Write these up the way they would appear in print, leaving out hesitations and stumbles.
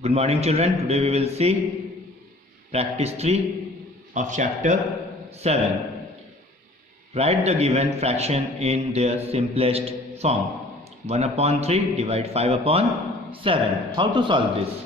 Good morning children. Today we will see practice 3 of chapter 7. Write the given fraction in their simplest form. 1 upon 3 divide 5 upon 7. How to solve this?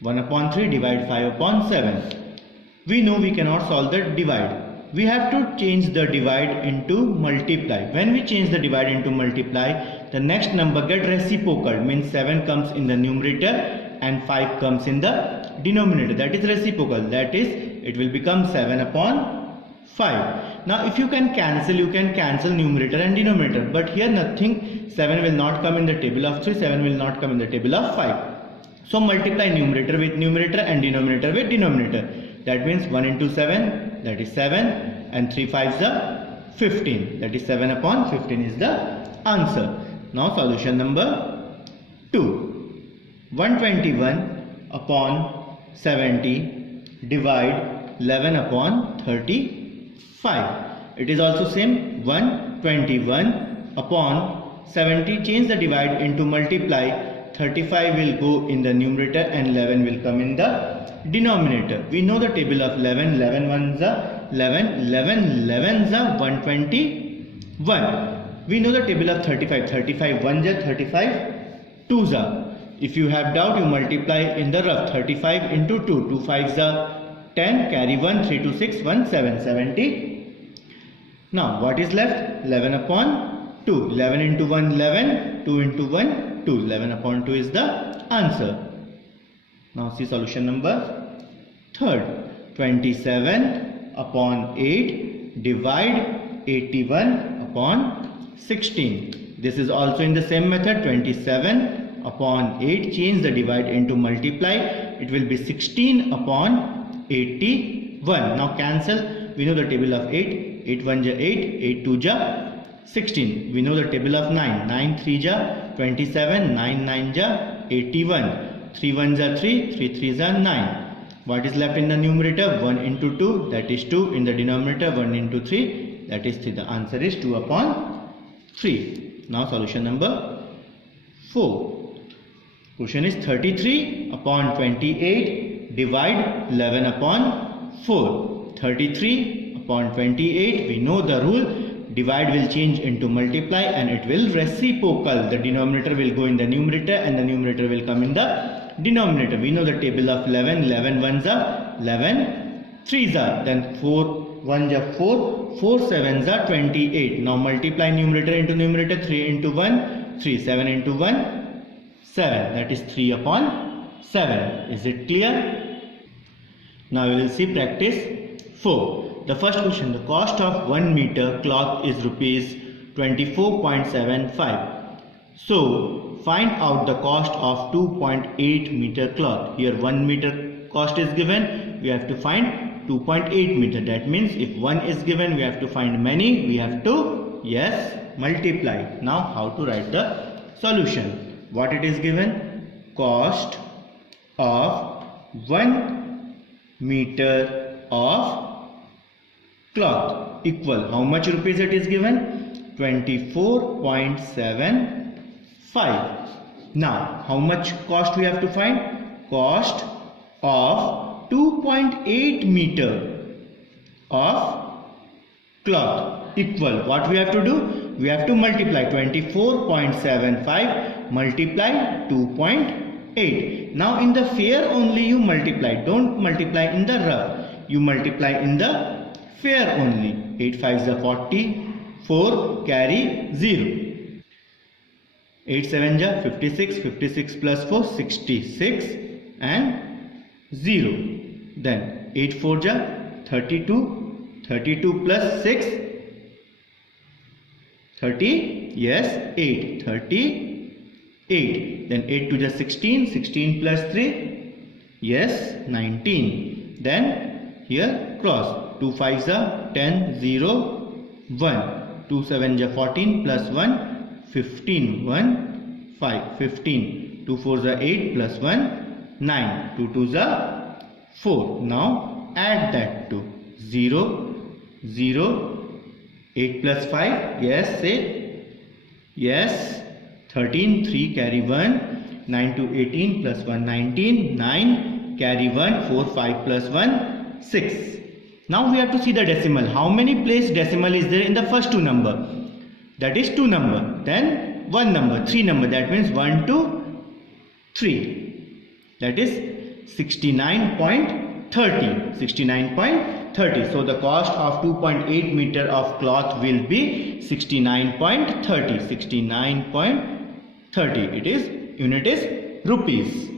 1 upon 3 divide 5 upon 7. We know we cannot solve the divide. We have to change the divide into multiply. When we change the divide into multiply, the next number get reciprocal, means 7 comes in the numerator and 5 comes in the denominator. That is reciprocal. That is, it will become 7 upon 5. Now if you can cancel numerator and denominator. But here nothing, 7 will not come in the table of 3, 7 will not come in the table of 5. So multiply numerator with numerator and denominator with denominator. That means 1 into 7, that is 7, and 3 5s are 15. That is 7 upon 15 is the answer. Now solution number 2. 121 upon 70 divide 11 upon 35. It is also same. 121 upon 70, change the divide into multiply. 35 will go in the numerator and 11 will come in the denominator. We know the table of 11. 11 ones are 11. 11 11s are 121. We know the table of 35. 35 ones are 35 twos are. If you have doubt, you multiply in the rough. 35 into 2. 2 5s are 10. Carry 1. 3 2 6. 1 7. 70. Now what is left? 11 upon 2. 11 into 1 11. 2 into 1 2. 11 upon 2 is the answer. Now see solution number 3rd. 27 upon 8 divide 81 upon 16. This is also in the same method. 27 upon 8, change the divide into multiply. It will be 16 upon 81. Now cancel. We know the table of 8. 8 1 ja 8. 8 2 ja 16. We know the table of 9. 9 3 ja 27. 9 9 ja 81. 3 1s are 3. 3 3s are 9. What is left in the numerator? 1 into 2, that is 2. In the denominator, 1 into 3, that is 3. The answer is 2 upon 3. Now solution number 4. Question is 33 upon 28 divide 11 upon 4. 33 upon 28, we know the rule. Divide will change into multiply and it will reciprocal. The denominator will go in the numerator and the numerator will come in the denominator. We know the table of 11. 11 ones are 11 3s are. Then 4 1s are 4. 4 7s are 28. Now multiply numerator into numerator. 3 into 1 3. 7 into 1 7. That is 3 upon 7. Is it clear? Now we will see practice 4. The first question, the cost of 1 meter cloth is rupees 24.75. So find out the cost of 2.8 meter cloth. Here 1 meter cost is given. We have to find 2.8 meter. That means if 1 is given, we have to find many. We have to, yes, multiply. Now how to write the solution? What it is given? Cost of 1 meter of cloth equal, how much rupees it is given? 24.75. Now how much cost we have to find? Cost of 2.8 meter of cloth equal, what we have to do? We have to multiply 24.75 multiply 2.8. Now in the fair only you multiply, don't multiply in the rough, you multiply in the fair only. 8 5s are 40. 4 carry 0. 8 7 ja 56. 56 plus 4 66 and 0. Then 8 4 ja 32. 32 plus 6 30. Yes, 8. 38. Then 8 2 ja 16. 16 plus 3. Yes, 19. Then here cross. 2 5s are 10 0 1. 2 7s are 14 plus 1 15. 1 5 15. 2 4s are 8 plus 1 9. 2 2s are 4. Now add that to 0 0. 8 plus 5. Yes, say yes. 13 3 carry 1. 9 to 18 plus 1 19, 9, carry 1, 4, 5 plus 1 6. Now we have to see the decimal. How many place decimal is there in the first two number? That is 2 number. Then 1 number, 3 number. That means 1, 2, 3. That is 69.30. 69.30. So the cost of 2.8 meter of cloth will be 69.30. 69.30. It is, unit is rupees.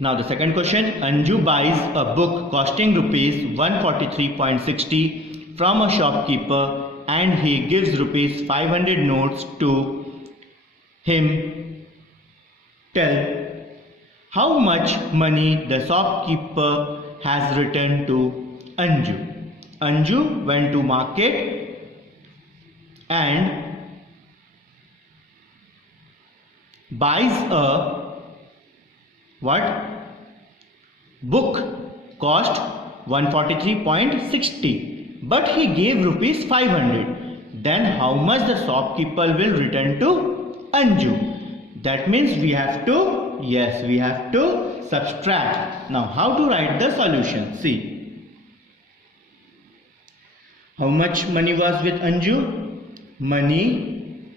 Now the second question, Anju buys a book costing rupees 143.60 from a shopkeeper and he gives rupees 500 notes to him. Tell how much money the shopkeeper has returned to Anju. Anju went to market and buys a book cost 143.60, but he gave rupees 500. Then how much the shopkeeper will return to Anju? That means we have to, yes, we have to subtract. Now how to write the solution? See, how much money was with Anju? Money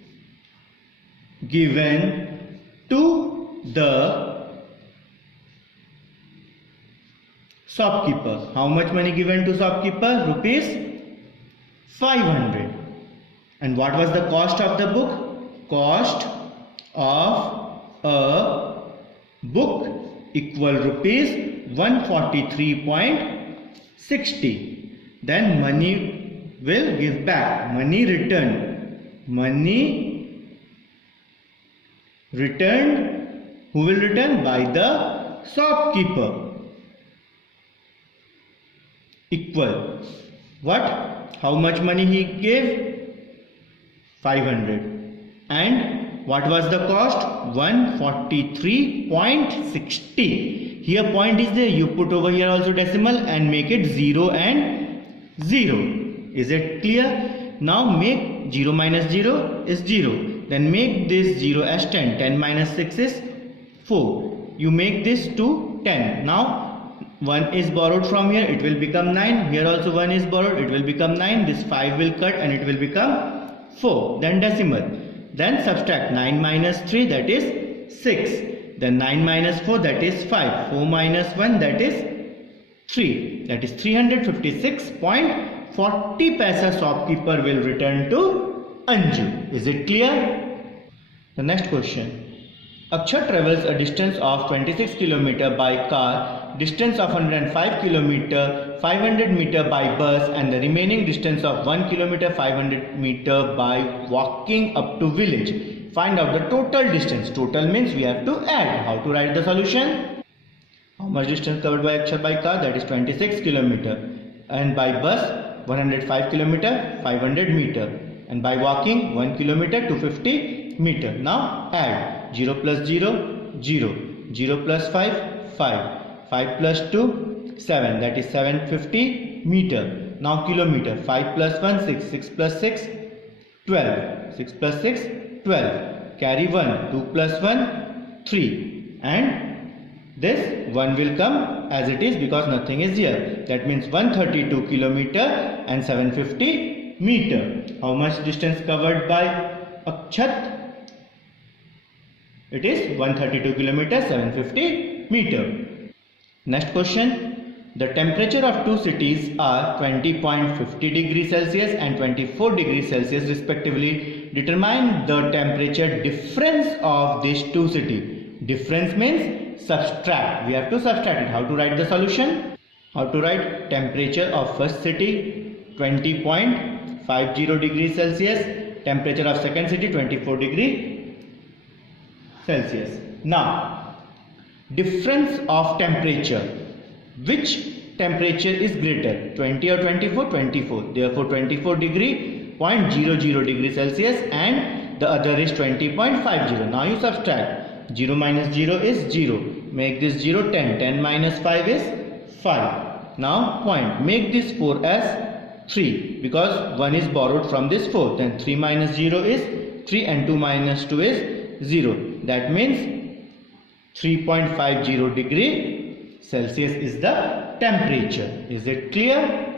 given to the shopkeeper. How much money given to shopkeeper? Rupees 500. And what was the cost of the book? Cost of a book equal rupees 143.60. Then money will give back. Money returned. Money returned. Who will return? By the shopkeeper. Equal what? How much money he gave? 500. And what was the cost? 143.60. Here point is there. You put over here also decimal and make it 0 and 0. Is it clear? Now make 0 minus 0 is 0. Then make this 0 as 10. 10 minus 6 is 4. You make this to 10. Now 1 is borrowed from here, it will become 9. Here also 1 is borrowed, it will become 9. This 5 will cut and it will become 4. Then decimal. Then subtract 9 minus 3, that is 6. Then 9 minus 4, that is 5. 4 minus 1, that is 3. That is 356.40 paisa shopkeeper will return to Anju. Is it clear? The next question. Akshat travels a distance of 26 km by car, distance of 105 km, 500 meter by bus, and the remaining distance of 1 km 500 meter by walking up to village. Find out the total distance. Total means we have to add. How to write the solution? How much distance covered by Akshat by car? That is 26 km. And by bus 105 km 500 meter. And by walking 1 km 250 meter. Now add. 0 plus 0, 0. 0 plus 5, 5. 5 plus 2, 7. That is 750 meter. Now kilometer. 5 plus 1, 6. 6 plus 6, 12. 6 plus 6, 12. Carry 1. 2 plus 1, 3. And this 1 will come as it is because nothing is here. That means 132 kilometer and 750 meter. How much distance covered by Akshat? It is 132 km 750 meter. Next question. The temperature of two cities are 20.50 degrees Celsius and 24 degrees Celsius respectively. Determine the temperature difference of these two cities. Difference means subtract. We have to subtract it. How to write the solution? How to write temperature of first city 20.50 degrees Celsius. Temperature of second city 24 degrees Celsius. Now, difference of temperature. Which temperature is greater? 20 or 24? 24. Therefore, 24 degree 0.00 degrees Celsius and the other is 20.50. Now you subtract. 0 minus 0 is 0. Make this 0 10. 10 minus 5 is 5. Now point. Make this 4 as 3 because 1 is borrowed from this 4. Then 3 minus 0 is 3 and 2 minus 2 is 0. That means 3.50 degree Celsius is the temperature. Is it clear?